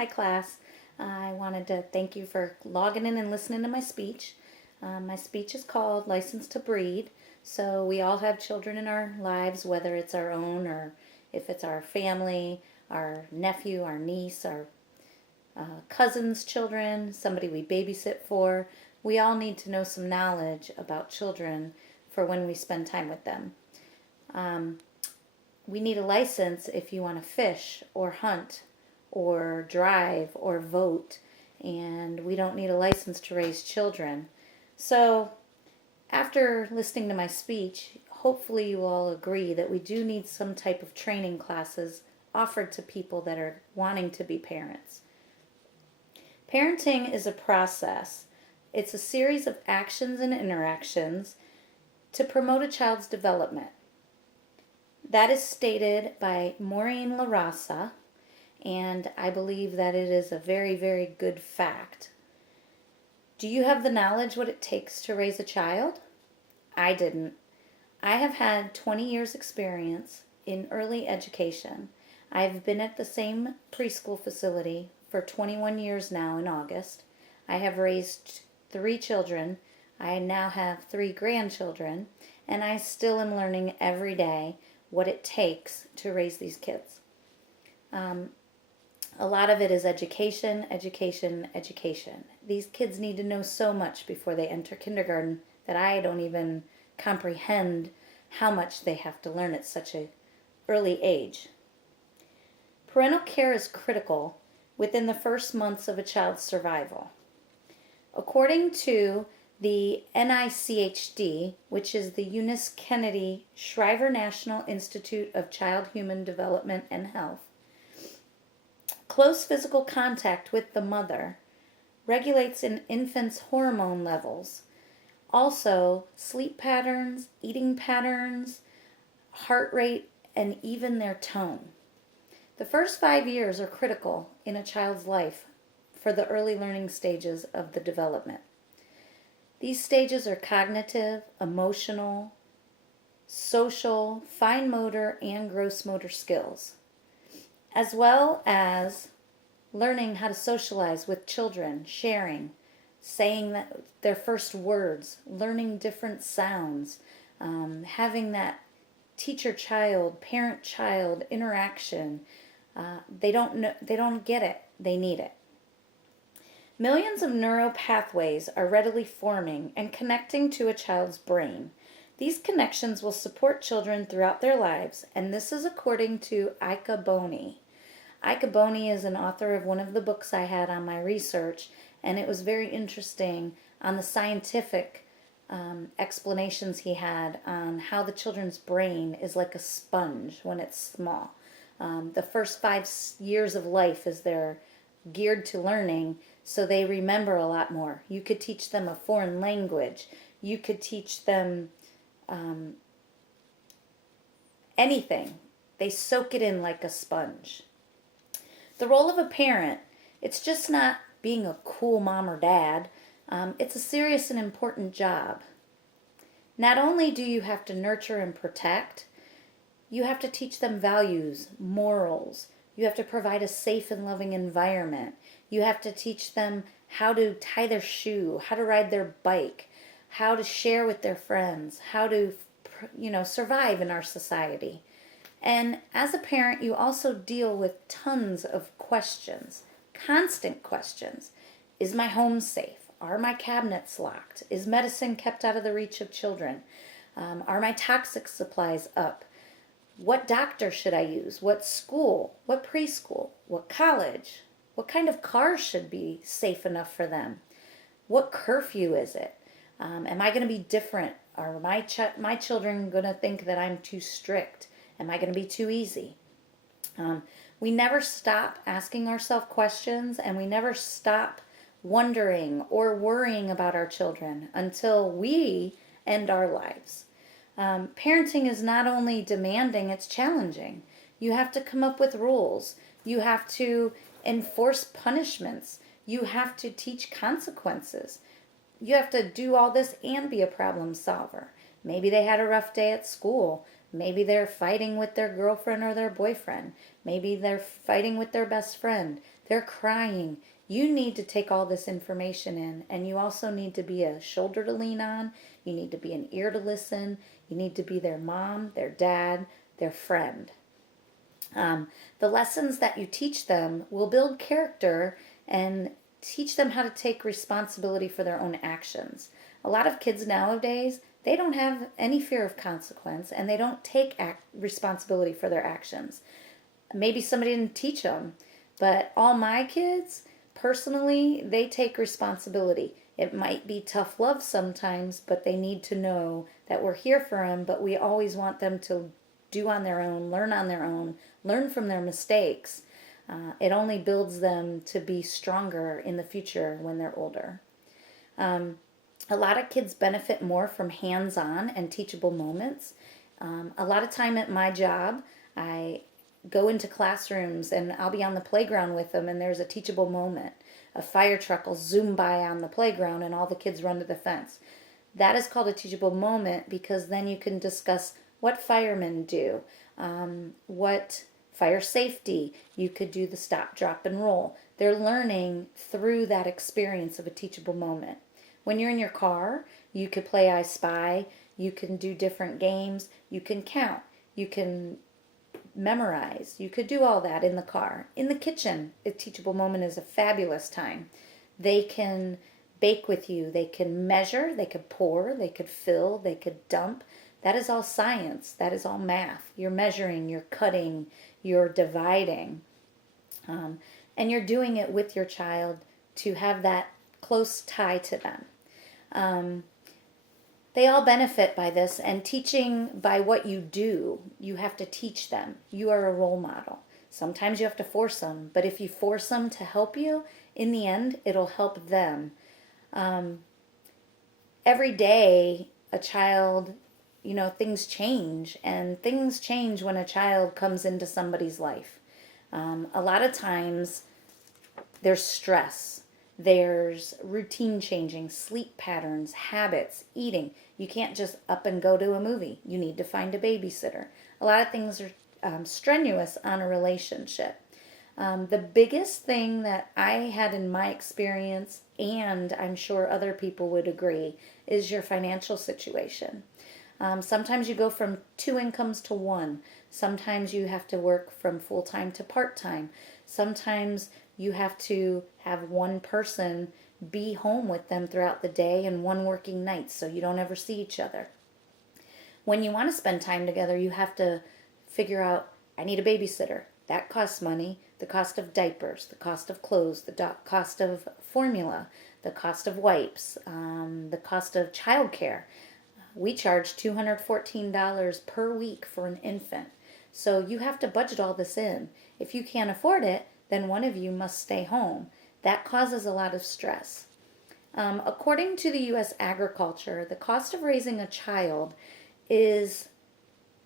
Hi, class. I wanted to thank you for logging in and listening to my speech. My speech is called License to Breed. So, we all have children in our lives, whether it's our own or if it's our family, our nephew, our niece, our cousins' children, somebody we babysit for. We all need to know some knowledge about children for when we spend time with them. We need a license if you want to fish or hunt or drive or vote, and we don't need a license to raise children. So, after listening to my speech, hopefully you all agree that we do need some type of training classes offered to people that are wanting to be parents. Parenting is a process. It's a series of actions and interactions to promote a child's development. That is stated by Maureen LaRasa, and I believe that it is a very, very good fact. Do you have the knowledge what it takes to raise a child? I didn't. I have had 20 years experience in early education. I've been at the same preschool facility for 21 years now in August. I have raised 3 children. I now have 3 grandchildren, and I still am learning every day what it takes to raise these kids. A lot of it is education, education, education. These kids need to know so much before they enter kindergarten that I don't even comprehend how much they have to learn at such an early age. Parental care is critical within the first months of a child's survival. According to the NICHD, which is the Eunice Kennedy Shriver National Institute of Child Human Development and Health, close physical contact with the mother regulates an infant's hormone levels. Also, sleep patterns, eating patterns, heart rate, and even their tone. The first 5 years are critical in a child's life for the early learning stages of the development. These stages are cognitive, emotional, social, fine motor, and gross motor skills, as well as learning how to socialize with children, sharing, saying their first words, learning different sounds, having that teacher-child, parent-child interaction. They don't get it. They need it. Millions of neural pathways are readily forming and connecting to a child's brain. These connections will support children throughout their lives, and this is according to Ika Boney. Ika Boney is an author of one of the books I had on my research, and it was very interesting on the scientific explanations he had on how the children's brain is like a sponge when it's small. The first 5 years of life is they're geared to learning, so they remember a lot more. You could teach them a foreign language. You could teach them anything. They soak it in like a sponge. The role of a parent, it's just not being a cool mom or dad. It's a serious and important job. Not only do you have to nurture and protect, you have to teach them values, morals. You have to provide a safe and loving environment. You have to teach them how to tie their shoe, how to ride their bike, how to share with their friends, how to, survive in our society. And as a parent, you also deal with tons of questions, constant questions. Is my home safe? Are my cabinets locked? Is medicine kept out of the reach of children? Are my toxic supplies up? What doctor should I use? What school? What preschool? What college? What kind of car should be safe enough for them? What curfew is it? Am I going to be different? Are my children going to think that I'm too strict? Am I going to be too easy? We never stop asking ourselves questions, and we never stop wondering or worrying about our children until we end our lives. Parenting is not only demanding, it's challenging. You have to come up with rules. You have to enforce punishments. You have to teach consequences. You have to do all this and be a problem solver. Maybe they had a rough day at school. Maybe they're fighting with their girlfriend or their boyfriend. Maybe they're fighting with their best friend. They're crying. You need to take all this information in, and you also need to be a shoulder to lean on. You need to be an ear to listen. You need to be their mom, their dad, their friend. The lessons that you teach them will build character and teach them how to take responsibility for their own actions. A lot of kids nowadays, they don't have any fear of consequence and they don't take responsibility for their actions. Maybe somebody didn't teach them, but all my kids, personally, they take responsibility. It might be tough love sometimes, but they need to know that we're here for them, but we always want them to do on their own, learn from their mistakes. It only builds them to be stronger in the future when they're older. A lot of kids benefit more from hands-on and teachable moments. A lot of time at my job, I go into classrooms and I'll be on the playground with them and there's a teachable moment. A fire truck will zoom by on the playground and all the kids run to the fence. That is called a teachable moment because then you can discuss what firemen do, what fire safety, you could do the stop, drop, and roll. They're learning through that experience of a teachable moment. When you're in your car, you could play I Spy, you can do different games, you can count, you can memorize, you could do all that in the car. In the kitchen, a teachable moment is a fabulous time. They can bake with you, they can measure, they could pour, they could fill, they could dump. That is all science. That is all math. You're measuring, you're cutting, you're dividing. And you're doing it with your child to have that close tie to them. They all benefit by this, and teaching by what you do, you have to teach them. You are a role model. Sometimes you have to force them, but if you force them to help you, in the end, it'll help them. Every day, a child, things change, and things change when a child comes into somebody's life. A lot of times, there's stress. There's routine changing, sleep patterns, habits, eating. You can't just up and go to a movie. You need to find a babysitter. A lot of things are strenuous on a relationship. The biggest thing that I had in my experience, and I'm sure other people would agree, is your financial situation. Sometimes you go from 2 incomes to 1. Sometimes you have to work from full-time to part-time. Sometimes you have to have one person be home with them throughout the day and one working night so you don't ever see each other. When you want to spend time together, you have to figure out, I need a babysitter. That costs money. The cost of diapers, the cost of clothes, the cost of formula, the cost of wipes, the cost of childcare. We charge $214 per week for an infant. So you have to budget all this in. If you can't afford it, then one of you must stay home. That causes a lot of stress. According to the U.S. Agriculture, the cost of raising a child is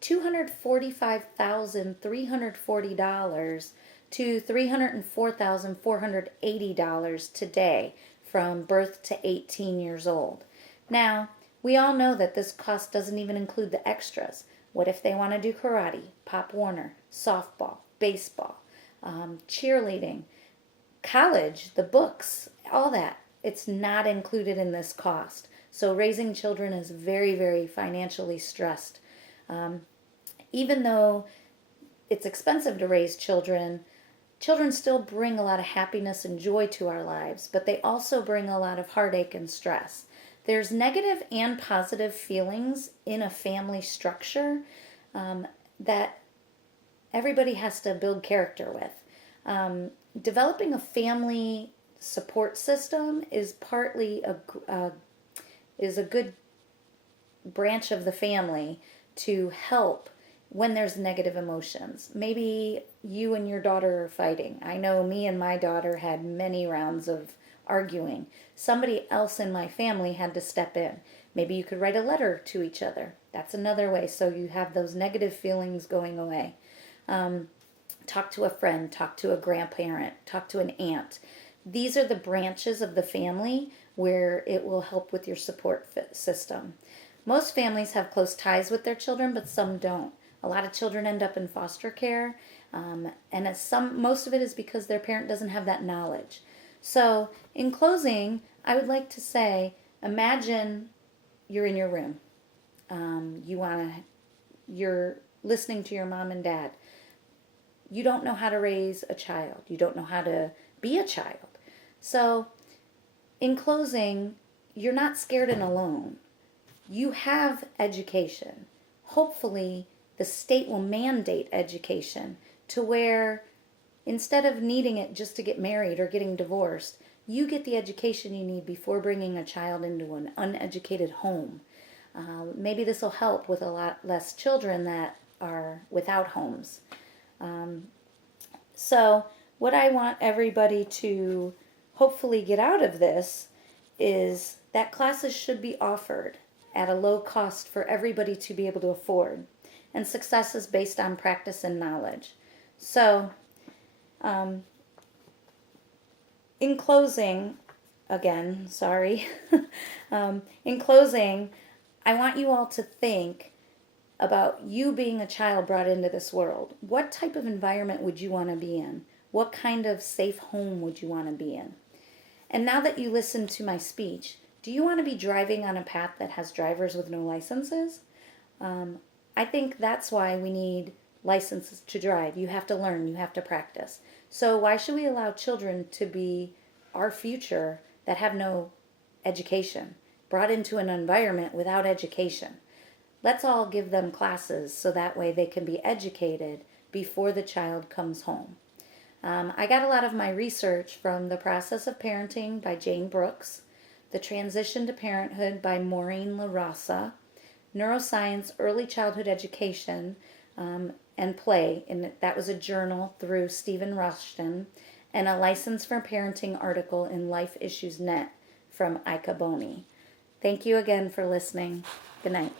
$245,340 to $304,480 today from birth to 18 years old. Now, we all know that this cost doesn't even include the extras. What if they want to do karate, Pop Warner, softball, baseball, cheerleading, college, the books, all that? It's not included in this cost. So raising children is very, very financially stressed. Even though it's expensive to raise children, children still bring a lot of happiness and joy to our lives, but they also bring a lot of heartache and stress. There's negative and positive feelings in a family structure that everybody has to build character with. Developing a family support system is partly is a good branch of the family to help when there's negative emotions. Maybe you and your daughter are fighting. I know me and my daughter had many rounds of arguing. Somebody else in my family had to step in. Maybe you could write a letter to each other. That's another way, so you have those negative feelings going away. Talk to a friend, talk to a grandparent, talk to an aunt. These are the branches of the family where it will help with your support system. Most families have close ties with their children, but some don't. A lot of children end up in foster care, and most of it is because their parent doesn't have that knowledge. So, in closing, I would like to say, imagine you're in your room. You're listening to your mom and dad. You don't know how to raise a child. You don't know how to be a child. So, in closing, you're not scared and alone. You have education. Hopefully, the state will mandate education to where instead of needing it just to get married or getting divorced, you get the education you need before bringing a child into an uneducated home. Maybe this will help with a lot less children that are without homes. So, what I want everybody to hopefully get out of this is that classes should be offered at a low cost for everybody to be able to afford. And success is based on practice and knowledge. So, in closing, again, sorry, in closing, I want you all to think about you being a child brought into this world. What type of environment would you want to be in? What kind of safe home would you want to be in? And now that you listen to my speech, do you want to be driving on a path that has drivers with no licenses? I think that's why we need licenses to drive. You have to learn, you have to practice. So why should we allow children to be our future that have no education, brought into an environment without education? Let's all give them classes so that way they can be educated before the child comes home. I got a lot of my research from The Process of Parenting by Jane Brooks, The Transition to Parenthood by Maureen LaRosa, Neuroscience, Early Childhood Education, and Play, and that was a journal through Stephen Rushton, and a License for Parenting article in Life Issues Net from Ika Boney. Thank you again for listening. Good night.